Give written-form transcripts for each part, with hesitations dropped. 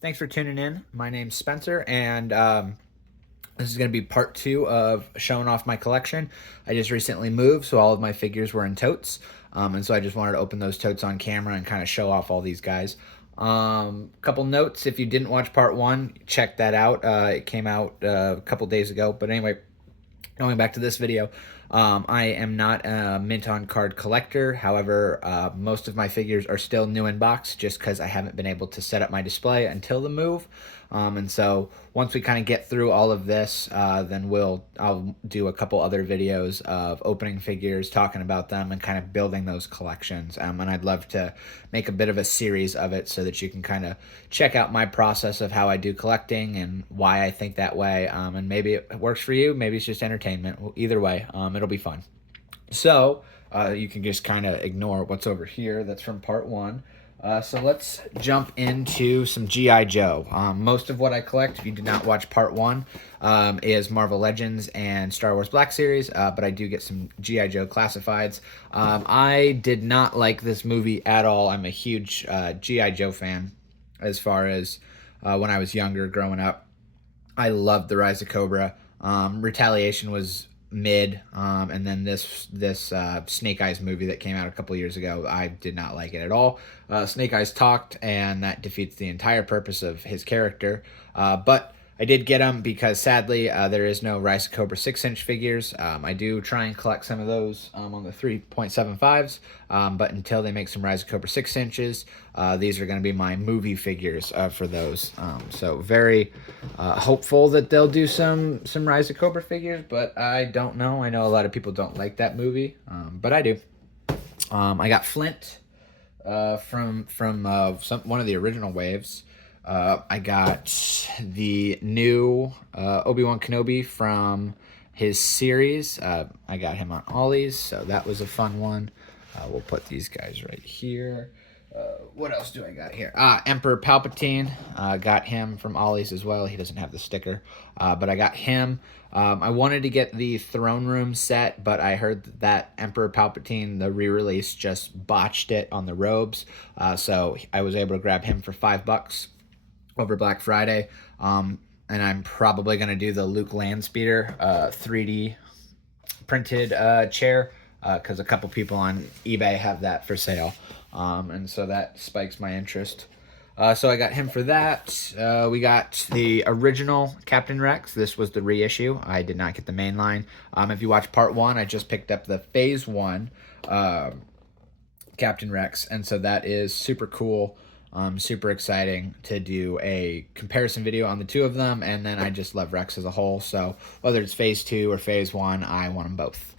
Thanks for tuning in. My name's Spencer, and this is going to be part two of showing off my collection. I just recently moved, so all of my figures were in totes, and so I just wanted to open those totes on camera and kind of show off all these guys. Couple notes: if you didn't watch part one, check that out. It came out a couple days ago. But anyway, going back to this video, I am not a mint on card collector. However, most of my figures are still new in box just because I haven't been able to set up my display until the move. And so once we kind of get through all of this, then I'll do a couple other videos of opening figures, talking about them, and kind of building those collections. And I'd love to make a bit of a series of it so that you can kind of check out my process of how I do collecting and why I think that way. And maybe it works for you, maybe it's just entertainment. Either way, it'll be fun. So you can just kind of ignore what's over here. That's from part one. So let's jump into some G.I. Joe. Most of what I collect, if you did not watch part one, is Marvel Legends and Star Wars Black Series, but I do get some G.I. Joe classifieds. I did not like this movie at all. I'm a huge G.I. Joe fan as far as when I was younger, growing up. I loved The Rise of Cobra. Retaliation was mid, and then this Snake Eyes movie that came out a couple years ago, I did not like it at all. Snake Eyes talked, and that defeats the entire purpose of his character. But I did get them because sadly there is no Rise of Cobra 6-inch figures. I do try and collect some of those on the 3.75s, but until they make some Rise of Cobra 6 inches, these are going to be my movie figures for those. So very hopeful that they'll do some Rise of Cobra figures, but I don't know. I know a lot of people don't like that movie, but I do. I got Flint from one of the original waves. I got the new Obi-Wan Kenobi from his series. I got him on Ollie's, so that was a fun one. We'll put these guys right here. What else do I got here? Emperor Palpatine. Got him from Ollie's as well. He doesn't have the sticker, but I got him. I wanted to get the Throne Room set, but I heard that Emperor Palpatine, the re-release, just botched it on the robes. So I was able to grab him for $5 over Black Friday. And I'm probably going to do the Luke Landspeeder 3D printed chair because a couple people on eBay have that for sale. And so that spikes my interest. So I got him for that. We got the original Captain Rex. This was the reissue. I did not get the main line. If you watch part one, I just picked up the Phase 1 Captain Rex. And so that is super cool. Super exciting to do a comparison video on the two of them, and then I just love Rex as a whole, so whether it's Phase 2 or Phase 1, I want them both.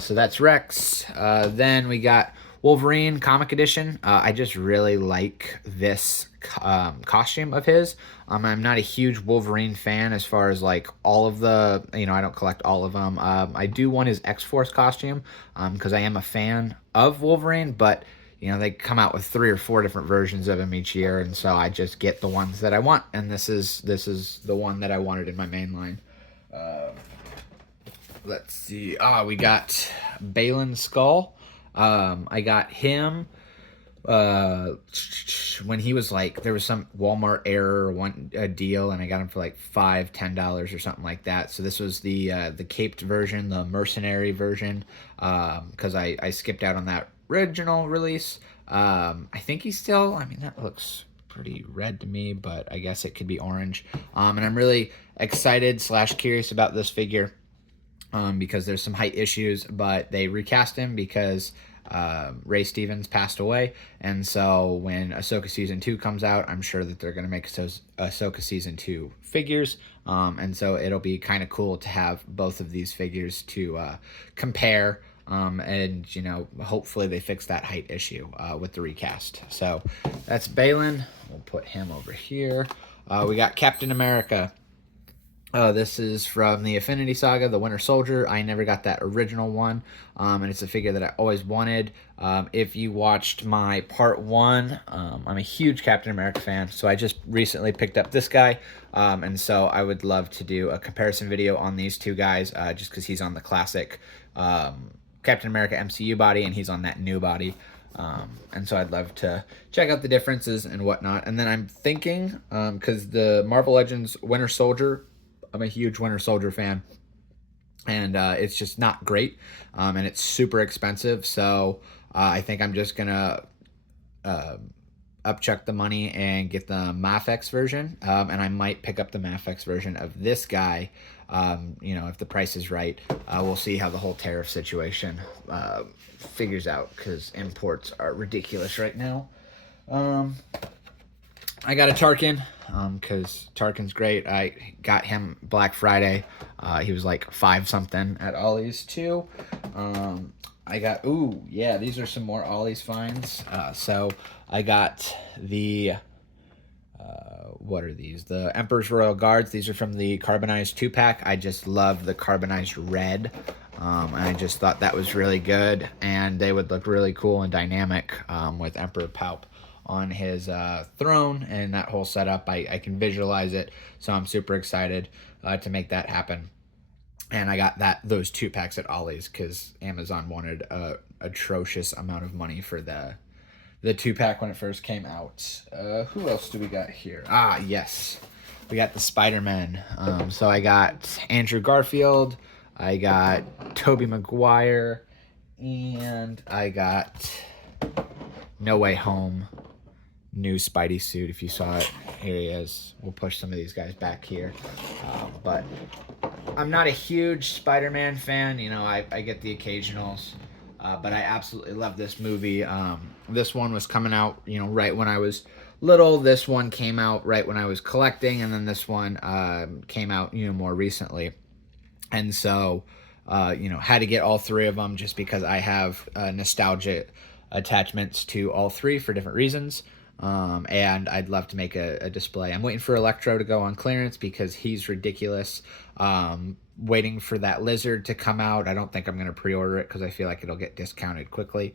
So that's Rex. Then we got Wolverine Comic Edition. I just really like this costume of his. I'm not a huge Wolverine fan as far as like all of the, I don't collect all of them. I do want his X-Force costume because I am a fan of Wolverine, but they come out with 3 or 4 different versions of him each year, and so I just get the ones that I want, and this is the one that I wanted in my main line. Let's see. We got Balin Skull. I got him when he was like, there was some Walmart error a deal, and I got him for like $5-10 or something like that. So this was the caped version, the mercenary version, because I skipped out on that original release. I think he's still, that looks pretty red to me, but I guess it could be orange. And I'm really excited / curious about this figure because there's some height issues, but they recast him because Ray Stevens passed away, and so when Ahsoka Season 2 comes out, I'm sure that they're going to make Ahsoka Season 2 figures, and so it'll be kind of cool to have both of these figures to compare. And hopefully they fix that height issue with the recast. So that's Balin. We'll put him over here. We got Captain America. This is from the Infinity Saga, the Winter Soldier. I never got that original one, and it's a figure that I always wanted. If you watched my part 1, I'm a huge Captain America fan, so I just recently picked up this guy, and so I would love to do a comparison video on these two guys, just because he's on the classic Captain America MCU body, and he's on that new body. And so I'd love to check out the differences and whatnot. And then I'm thinking, because the Marvel Legends Winter Soldier, I'm a huge Winter Soldier fan, and it's just not great, and it's super expensive. So I think I'm just gonna upchuck the money and get the Mafex version, and I might pick up the Mafex version of this guy. If the price is right, we'll see how the whole tariff situation figures out, because imports are ridiculous right now. I got a Tarkin, because Tarkin's great. I got him Black Friday. He was like 5 something at Ollie's too. I got, these are some more Ollie's finds. So I got the, what are these? The Emperor's Royal Guards. These are from the carbonized 2-pack. I just love the carbonized red. And I just thought that was really good. And they would look really cool and dynamic with Emperor Palp on his throne and that whole setup. I can visualize it, so I'm super excited to make that happen. And I got those 2-packs at Ollie's because Amazon wanted a atrocious amount of money for the 2-pack when it first came out. Who else do we got here? Yes, we got the Spider-Man. So I got Andrew Garfield, I got Tobey Maguire, and I got No Way Home new Spidey suit. If you saw it, here he is. We'll push some of these guys back here, but I'm not a huge Spider-Man fan. I get the occasionals, but I absolutely love this movie. This one was coming out right when I was little. This one came out right when I was collecting, and then this one came out more recently. And so had to get all 3 of them just because I have nostalgia attachments to all 3 for different reasons. And I'd love to make a display. I'm waiting for Electro to go on clearance because he's ridiculous. Waiting for that Lizard to come out. I don't think I'm going to pre-order it because I feel like it'll get discounted quickly.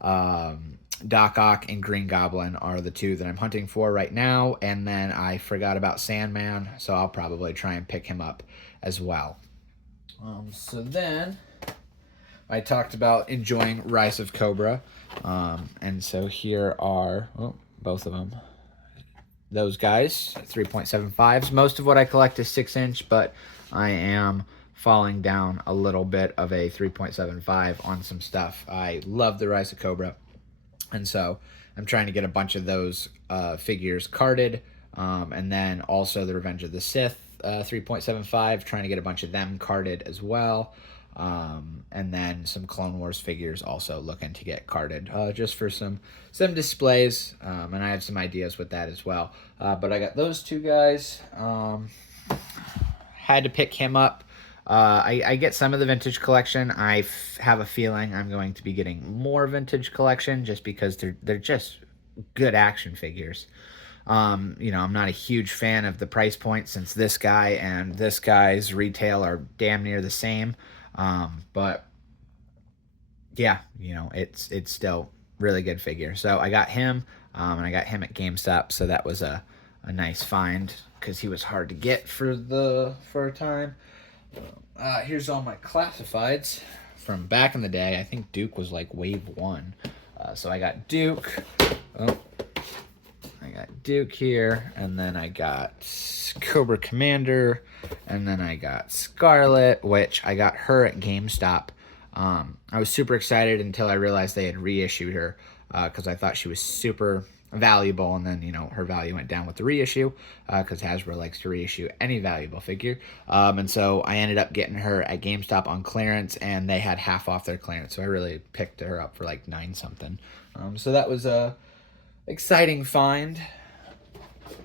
Doc Ock and Green Goblin are the 2 that I'm hunting for right now. And then I forgot about Sandman, so I'll probably try and pick him up as well. So then I talked about enjoying Rise of Cobra. And so here are both of them. Those guys, 3.75s. Most of what I collect is 6-inch, but I am falling down a little bit of a 3.75 on some stuff. I love the Rise of Cobra, and so I'm trying to get a bunch of those figures carded, and then also the Revenge of the Sith 3.75, trying to get a bunch of them carded as well. And then some Clone Wars figures also looking to get carded, just for some displays, and I have some ideas with that as well. But I got those 2 guys. Had to pick him up. I get some of the vintage collection. I have a feeling I'm going to be getting more vintage collection just because they're just good action figures. I'm not a huge fan of the price point, since this guy and this guy's retail are damn near the same. But yeah, it's still really good figure. So I got him, and I got him at GameStop. So that was a nice find because he was hard to get for a time. Here's all my classifieds from back in the day. I think Duke was like wave 1. So I got Duke. I got Duke here, and then I got Cobra Commander, and then I got Scarlet, which I got her at GameStop. I was super excited until I realized they had reissued her, because I thought she was super valuable, and then her value went down with the reissue, because Hasbro likes to reissue any valuable figure. And so I ended up getting her at GameStop on clearance, and they had half off their clearance, so I really picked her up for like 9 something. So that was a exciting find.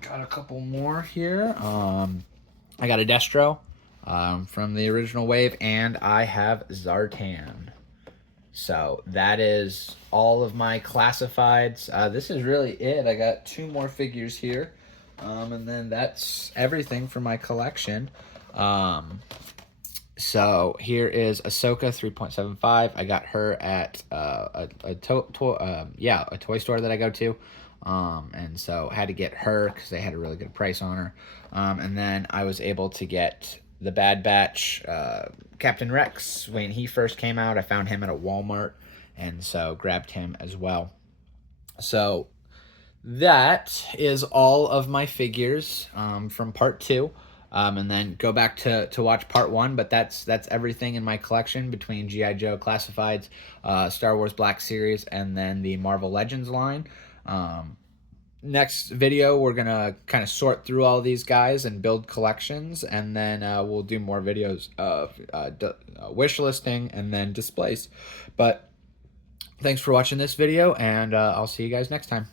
Got a couple more here. I got a Destro from the original wave, and I have Zartan. So that is all of my classifieds. This is really it. I got 2 more figures here, and then that's everything for my collection. So here is Ahsoka 3.75. I got her at a toy store that I go to. And so had to get her because they had a really good price on her. And then I was able to get the Bad Batch Captain Rex when he first came out. I found him at a Walmart, and so grabbed him as well. So that is all of my figures from part two. And then go back to watch part one. But that's everything in my collection between GI Joe Classifieds, Star Wars Black Series, and then the Marvel Legends line. Next video, we're gonna kind of sort through all these guys and build collections, and then we'll do more videos of wish listing and then displays. But thanks for watching this video, and I'll see you guys next time.